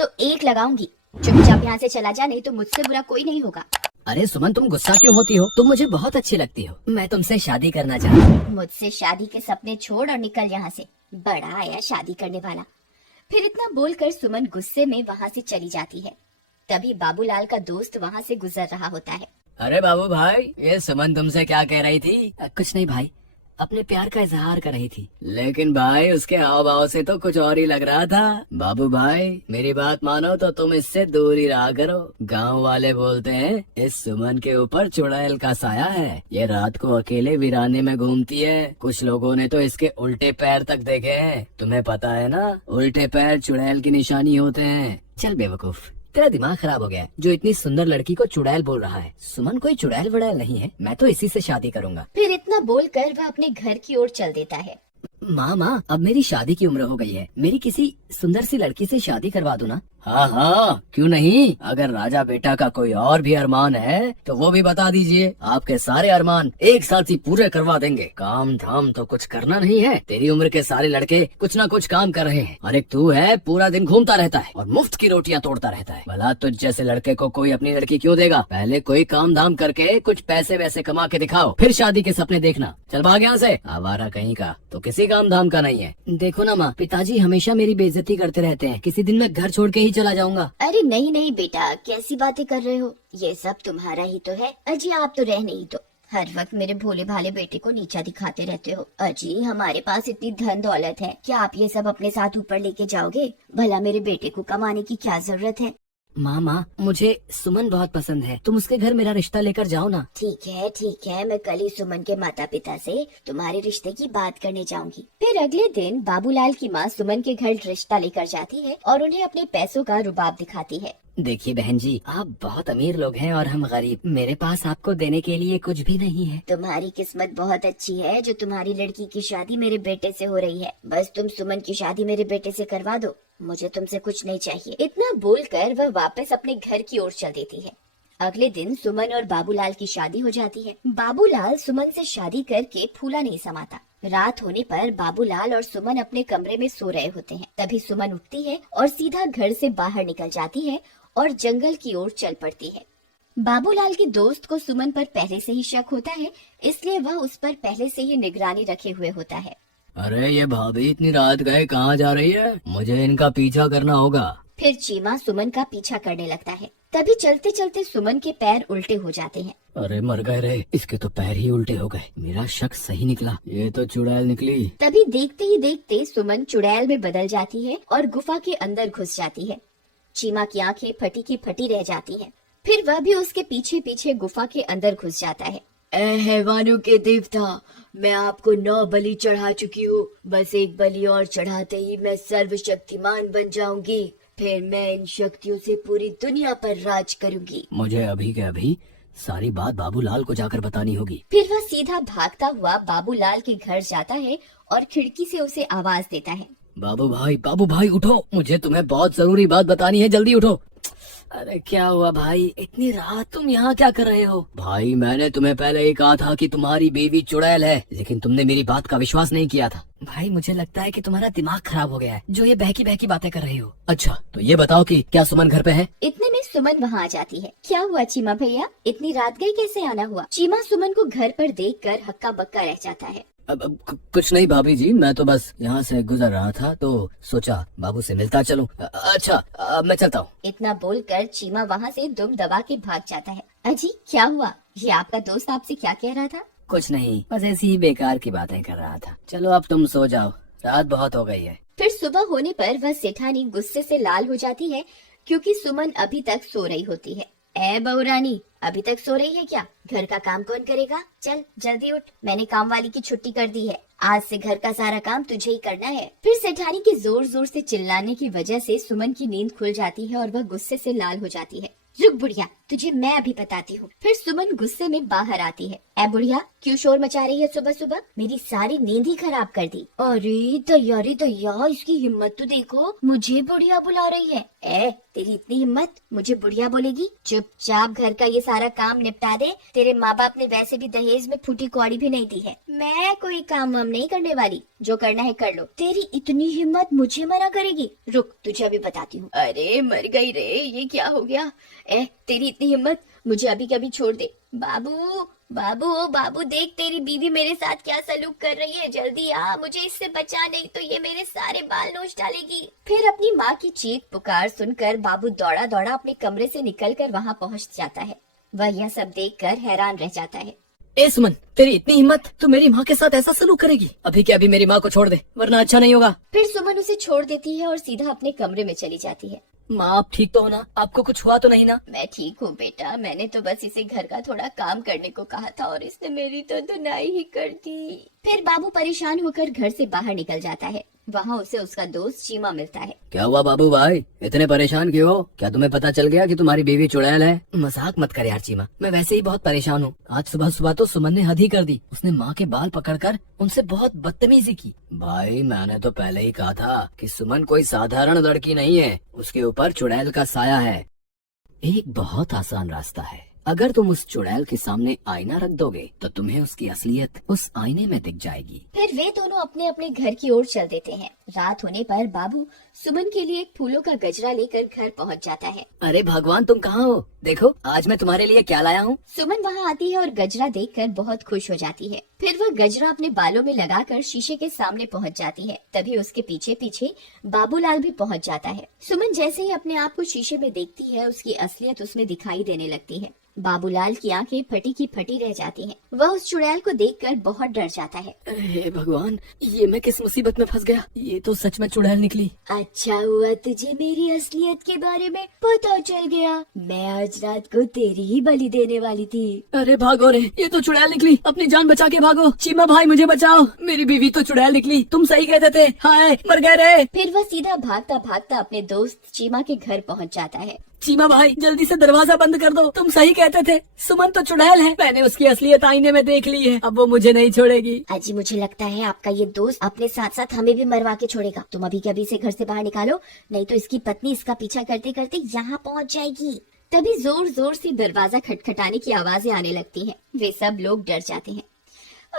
तो एक लगाऊंगी। चुपचाप यहाँ से चला जा, नहीं तो मुझसे बुरा कोई नहीं होगा। अरे सुमन, तुम गुस्सा क्यों होती हो? तुम मुझे बहुत अच्छी लगती हो। मैं तुमसे शादी करना चाहता हूँ। मुझसे शादी के सपने छोड़ और निकल यहाँ से। बड़ा आया शादी करने वाला। फिर इतना बोलकर सुमन गुस्से में वहाँ से चली जाती है। तभी बाबूलाल का दोस्त वहाँ से गुजर रहा होता है। अरे बाबू भाई, ये सुमन तुमसे क्या कह रही थी? कुछ नहीं भाई, अपने प्यार का इजहार कर रही थी। लेकिन भाई उसके हाव भाव से तो कुछ और ही लग रहा था। बाबू भाई मेरी बात मानो तो तुम इससे दूर ही रहा करो। गांव वाले बोलते हैं इस सुमन के ऊपर चुड़ैल का साया है। ये रात को अकेले वीराने में घूमती है। कुछ लोगों ने तो इसके उल्टे पैर तक देखे हैं। तुम्हें पता है ना, उल्टे पैर चुड़ैल की निशानी होते हैं। चल बेवकूफ, तेरा दिमाग खराब हो गया है। जो इतनी सुंदर लड़की को चुड़ैल बोल रहा है। सुमन कोई चुड़ैल वुड़ैल नहीं है। मैं तो इसी से शादी करूंगा। फिर इतना बोलकर वह अपने घर की ओर चल देता है। माँ, अब मेरी शादी की उम्र हो गई है। मेरी किसी सुंदर सी लड़की से शादी करवा दो ना। हाँ हाँ, क्यों नहीं। अगर राजा बेटा का कोई और भी अरमान है तो वो भी बता दीजिए। आपके सारे अरमान एक साथ ही पूरे करवा देंगे। काम धाम तो कुछ करना नहीं है। तेरी उम्र के सारे लड़के कुछ ना कुछ काम कर रहे हैं और एक तू है पूरा दिन घूमता रहता है और मुफ्त की रोटियां तोड़ता रहता है। भला तुझ जैसे लड़के को कोई अपनी लड़की क्यों देगा? पहले कोई काम धाम करके कुछ पैसे वैसे कमा के दिखाओ, फिर शादी के सपने देखना। चल भाग यहाँ से, आवारा कहीं का। तो किसी काम धाम का नहीं है। देखो ना माँ, पिताजी हमेशा मेरी बेइज्जती करते रहते हैं। किसी दिन मैं घर छोड़ के ही चला जाऊंगा। अरे नहीं नहीं बेटा, कैसी बातें कर रहे हो? ये सब तुम्हारा ही तो है। अजी आप तो रह नहीं, तो हर वक्त मेरे भोले भाले बेटे को नीचा दिखाते रहते हो। अजी हमारे पास इतनी धन दौलत है, क्या आप ये सब अपने साथ ऊपर लेके जाओगे? भला मेरे बेटे को कमाने की क्या जरूरत है? माँ, मुझे सुमन बहुत पसंद है। तुम उसके घर मेरा रिश्ता लेकर जाओ ना। ठीक है, मैं कल ही सुमन के माता पिता से तुम्हारे रिश्ते की बात करने जाऊंगी। फिर अगले दिन बाबूलाल की माँ सुमन के घर रिश्ता लेकर जाती है और उन्हें अपने पैसों का रुबाब दिखाती है। देखिए बहन जी, आप बहुत अमीर लोग हैं और हम गरीब। मेरे पास आपको देने के लिए कुछ भी नहीं है। तुम्हारी किस्मत बहुत अच्छी है जो तुम्हारी लड़की की शादी मेरे बेटे से हो रही है। बस तुम सुमन की शादी मेरे बेटे से करवा दो, मुझे तुमसे कुछ नहीं चाहिए। इतना बोलकर वह वापस अपने घर की ओर चल देती है। अगले दिन सुमन और बाबूलाल की शादी हो जाती है। बाबूलाल सुमन से शादी करके फूला नहीं समाता। रात होने पर बाबूलाल और सुमन अपने कमरे में सो रहे होते हैं। तभी सुमन उठती है और सीधा घर से बाहर निकल जाती है और जंगल की ओर चल पड़ती है। बाबूलाल के दोस्त को सुमन पर पहले से ही शक होता है, इसलिए वह उस पर पहले से ही निगरानी रखे हुए होता है। अरे ये भाभी इतनी रात गए कहाँ जा रही है? मुझे इनका पीछा करना होगा। फिर चीमा सुमन का पीछा करने लगता है। तभी चलते चलते सुमन के पैर उल्टे हो जाते हैं। अरे मर गए रे, इसके तो पैर ही उल्टे हो गए। मेरा शक सही निकला, ये तो चुड़ैल निकली। तभी देखते ही देखते सुमन चुड़ैल में बदल जाती है और गुफा के अंदर घुस जाती है। चीमा की आंखें फटी की फटी रह जाती हैं। फिर वह भी उसके पीछे पीछे गुफा के अंदर घुस जाता है। ए हैवानों के देवता, मैं आपको 9 बलि चढ़ा चुकी हूँ। बस एक बलि और चढ़ाते ही मैं सर्वशक्तिमान बन जाऊंगी। फिर मैं इन शक्तियों से पूरी दुनिया पर राज करूंगी। मुझे अभी के अभी सारी बात बाबूलाल को जाकर बतानी होगी। फिर वह सीधा भागता हुआ बाबूलाल के घर जाता है और खिड़की से उसे आवाज देता है। बाबू भाई उठो, मुझे तुम्हें बहुत जरूरी बात बतानी है, जल्दी उठो। अरे क्या हुआ भाई, इतनी रात तुम यहाँ क्या कर रहे हो? भाई मैंने तुम्हें पहले ही कहा था कि तुम्हारी बीवी चुड़ैल है, लेकिन तुमने मेरी बात का विश्वास नहीं किया था। भाई मुझे लगता है कि तुम्हारा दिमाग खराब हो गया है, जो ये बहकी बहकी बातें कर रही हो। अच्छा तो ये बताओ कि क्या सुमन घर पे है? इतने में सुमन वहाँ आ जाती है। क्या हुआ चीमा भैया, इतनी रात गई कैसे आना हुआ? चीमा सुमन को घर पर देखकर हक्का बक्का रह जाता है। अब कुछ नहीं भाभी जी, मैं तो बस यहाँ से गुजर रहा था तो सोचा बाबू से मिलता चलूं। अच्छा अब मैं चलता हूँ। इतना बोलकर चीमा वहाँ से दुम दबा के भाग जाता है। अजी क्या हुआ, ये आपका दोस्त आपसे क्या कह रहा था? कुछ नहीं, बस ऐसी ही बेकार की बातें कर रहा था। चलो अब तुम सो जाओ, रात बहुत हो गई है। फिर सुबह होने पर वह सेठानी गुस्से से लाल हो जाती है क्योंकि सुमन अभी तक सो रही होती है। ए बहू रानी, अभी तक सो रही है क्या? घर का काम कौन करेगा? चल जल्दी उठ, मैंने काम वाली की छुट्टी कर दी है। आज से घर का सारा काम तुझे ही करना है। फिर सेठानी के जोर जोर से चिल्लाने की वजह से सुमन की नींद खुल जाती है और वह गुस्से से लाल हो जाती है। रुक बुढ़िया, तुझे मैं अभी बताती हूँ। फिर सुमन गुस्से में बाहर आती है। ए बुढ़िया, क्यों शोर मचा रही है सुबह सुबह? मेरी सारी नींद ही खराब कर दी। अरे दैया, इसकी हिम्मत तो देखो, मुझे बुढ़िया बुला रही है। ए, तेरी इतनी हिम्मत, मुझे बुढ़िया बोलेगी? चुपचाप घर का ये सारा काम निपटा दे। तेरे माँ बाप ने वैसे भी दहेज में फूटी कौड़ी भी नहीं दी है। मैं कोई काम वाम नहीं करने वाली, जो करना है कर लो। तेरी इतनी हिम्मत मुझे मना करेगी? रुक, तुझे अभी बताती हूँ। अरे मर गई रे, ये क्या हो गया? तेरी इतनी हिम्मत, मुझे अभी के अभी छोड़ दे। बाबू बाबू, ओ बाबू, देख तेरी बीवी मेरे साथ क्या सलूक कर रही है। जल्दी आ, मुझे इससे बचा, नहीं तो ये मेरे सारे बाल नोच डालेगी। फिर अपनी माँ की चीख पुकार सुनकर बाबू दौड़ा दौड़ा अपने कमरे से निकलकर वहाँ पहुँच जाता है। वह यह सब देखकर हैरान रह जाता है। ए सुमन, तेरी इतनी हिम्मत, तू मेरी माँ के साथ ऐसा सलूक करेगी? अभी के अभी मेरी माँ को छोड़ दे, वरना अच्छा नहीं होगा। फिर सुमन उसे छोड़ देती है और सीधा अपने कमरे में चली जाती है। माँ, आप ठीक तो हो ना? आपको कुछ हुआ तो नहीं ना? मैं ठीक हूँ बेटा, मैंने तो बस इसे घर का थोड़ा काम करने को कहा था और इसने मेरी तो धुनाई ही कर दी। फिर बाबू परेशान होकर घर से बाहर निकल जाता है। वहाँ उसे उसका दोस्त चीमा मिलता है। क्या हुआ बाबू भाई, इतने परेशान क्यों हो? क्या तुम्हें पता चल गया कि तुम्हारी बीवी चुड़ैल है? मजाक मत कर यार चीमा, मैं वैसे ही बहुत परेशान हूँ। आज सुबह सुबह तो सुमन ने हद ही कर दी। उसने माँ के बाल पकड़कर उनसे बहुत बदतमीजी की। भाई, मैंने तो पहले ही कहा था कि सुमन कोई साधारण लड़की नहीं है, उसके ऊपर चुड़ैल का साया है। एक बहुत आसान रास्ता है। अगर तुम उस चुड़ैल के सामने आईना रख दोगे तो तुम्हें उसकी असलियत उस आईने में दिख जाएगी। फिर वे दोनों अपने अपने घर की ओर चल देते हैं। रात होने पर बाबू सुमन के लिए एक फूलों का गजरा लेकर घर पहुंच जाता है। अरे भगवान, तुम कहाँ हो? देखो आज मैं तुम्हारे लिए क्या लाया हूँ। सुमन वहाँ आती है और गजरा देखकर बहुत खुश हो जाती है। फिर वह गजरा अपने बालों में लगाकर शीशे के सामने पहुँच जाती है। तभी उसके पीछे पीछे बाबूलाल भी पहुँच जाता है। सुमन जैसे ही अपने आप को शीशे में देखती है, उसकी असलियत उसमें दिखाई देने लगती है। बाबूलाल की आंखें फटी की फटी रह जाती हैं। वह उस चुड़ैल को देखकर बहुत डर जाता है। हे भगवान, ये मैं किस मुसीबत में फंस गया? ये तो सच में चुड़ैल निकली। अच्छा हुआ तुझे मेरी असलियत के बारे में पता चल गया। मैं आज रात को तेरी ही बलि देने वाली थी। अरे भागो रे, ये तो चुड़ैल निकली। अपनी जान बचा के भागो। चीमा भाई, मुझे बचाओ, मेरी बीवी तो चुड़ैल निकली। तुम सही कहते थे। हाय, मर गए रे। फिर वह सीधा भागता भागता अपने दोस्त चीमा के घर पहुंच जाता है। चीमा भाई, जल्दी से दरवाजा बंद कर दो। तुम सही कहते थे, सुमन तो चुड़ैल है। मैंने उसकी असलियत आईने में देख ली है। अब वो मुझे नहीं छोड़ेगी। अजी, मुझे लगता है आपका ये दोस्त अपने साथ साथ हमें भी मरवा के छोड़ेगा। तुम अभी के अभी से घर से बाहर निकालो, नहीं तो इसकी पत्नी इसका पीछा करते करते यहाँ पहुँच जाएगी। तभी जोर जोर से दरवाजा खटखटाने की आवाजें आने लगती हैं। वे सब लोग डर जाते हैं।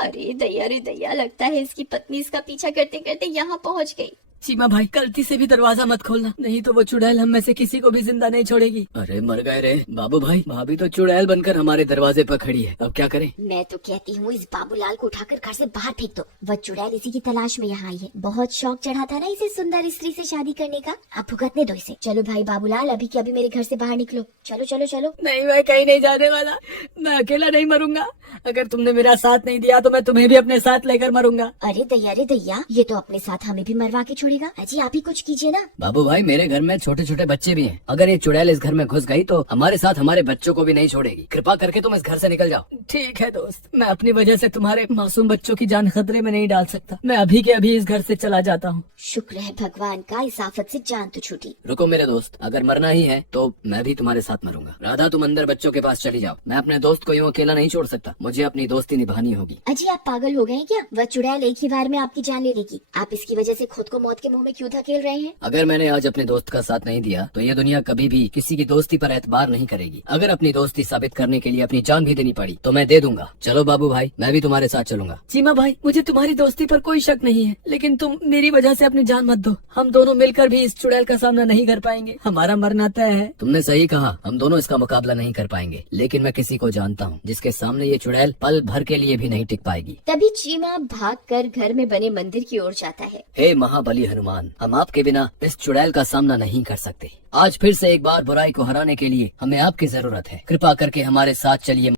अरे दैया, लगता है इसकी पत्नी इसका पीछा करते करते यहाँ पहुँच गई। चीमा भाई, गलती से भी दरवाजा मत खोलना, नहीं तो वो चुड़ैल हम में से किसी को भी जिंदा नहीं छोड़ेगी। अरे मर गए रे। बाबू भाई, भाभी तो चुड़ैल बनकर हमारे दरवाजे पर खड़ी है, अब क्या करें? मैं तो कहती हूँ इस बाबूलाल को उठाकर घर से बाहर फेंक दो। वह चुड़ैल इसी की तलाश में यहाँ आई है। बहुत शौक चढ़ा था ना इसे सुंदर स्त्री से शादी करने का। अब भुगतने दो इसे। चलो भाई बाबूलाल, अभी के अभी मेरे घर से बाहर निकलो। चलो चलो चलो। नहीं, मैं कहीं नहीं जाने वाला। मैं अकेला नहीं मरूंगा। अगर तुमने मेरा साथ नहीं दिया तो मैं तुम्हें भी अपने साथ लेकर मरूंगा। अरे दैया, ये तो अपने साथ हमें भी मरवा के छोड़ेगा। अजी, आप ही कुछ कीजिए ना। बाबू भाई, मेरे घर में छोटे छोटे बच्चे भी हैं। अगर ये चुड़ैल इस घर में घुस गई तो हमारे साथ हमारे बच्चों को भी नहीं छोड़ेगी। कृपा करके तुम इस घर से निकल जाओ। ठीक है दोस्त, मैं अपनी वजह से तुम्हारे मासूम बच्चों की जान खतरे में नहीं डाल सकता। मैं अभी के अभी इस घर से चला जाता हूँ। शुक्र है भगवान का, इस आफत से जान तो छूटी। रुको मेरे दोस्त, अगर मरना ही है तो मैं भी तुम्हारे साथ मरूंगा। राधा, तुम अंदर बच्चों के पास चली जाओ। मैं अपने दोस्त को यूँ अकेला नहीं छोड़ सकता। मुझे अपनी दोस्ती निभानी होगी। अजी, आप पागल हो गए हैं क्या? वह चुड़ैल एक ही बार में आपकी जान ले लेगी। आप इसकी वजह से खुद को मौत के मुंह में क्यों धकेल रहे हैं? अगर मैंने आज अपने दोस्त का साथ नहीं दिया तो ये दुनिया कभी भी किसी की दोस्ती पर एतबार नहीं करेगी। अगर अपनी दोस्ती साबित करने के लिए अपनी जान भी देनी पड़ी तो मैं दे दूंगा। चलो बाबू भाई, मैं भी तुम्हारे साथ चलूंगा। चीमा भाई, मुझे तुम्हारी दोस्ती पर कोई शक नहीं है, लेकिन तुम मेरी वजह से अपनी जान मत दो। हम दोनों मिलकर भी इस चुड़ैल का सामना नहीं कर पाएंगे। हमारा मरना तय है। तुमने सही कहा, हम दोनों इसका मुकाबला नहीं कर पाएंगे, लेकिन मैं किसी को जानता हूँ जिसके सामने ये चुड़ैल पल भर के लिए भी नहीं टिक पाएगी। तभी चीमा भागकर घर में बने मंदिर की ओर जाता है। हे महाबली हनुमान, हम आपके बिना इस चुड़ैल का सामना नहीं कर सकते। आज फिर से एक बार बुराई को हराने के लिए हमें आपकी जरूरत है। कृपा करके हमारे साथ चलिए।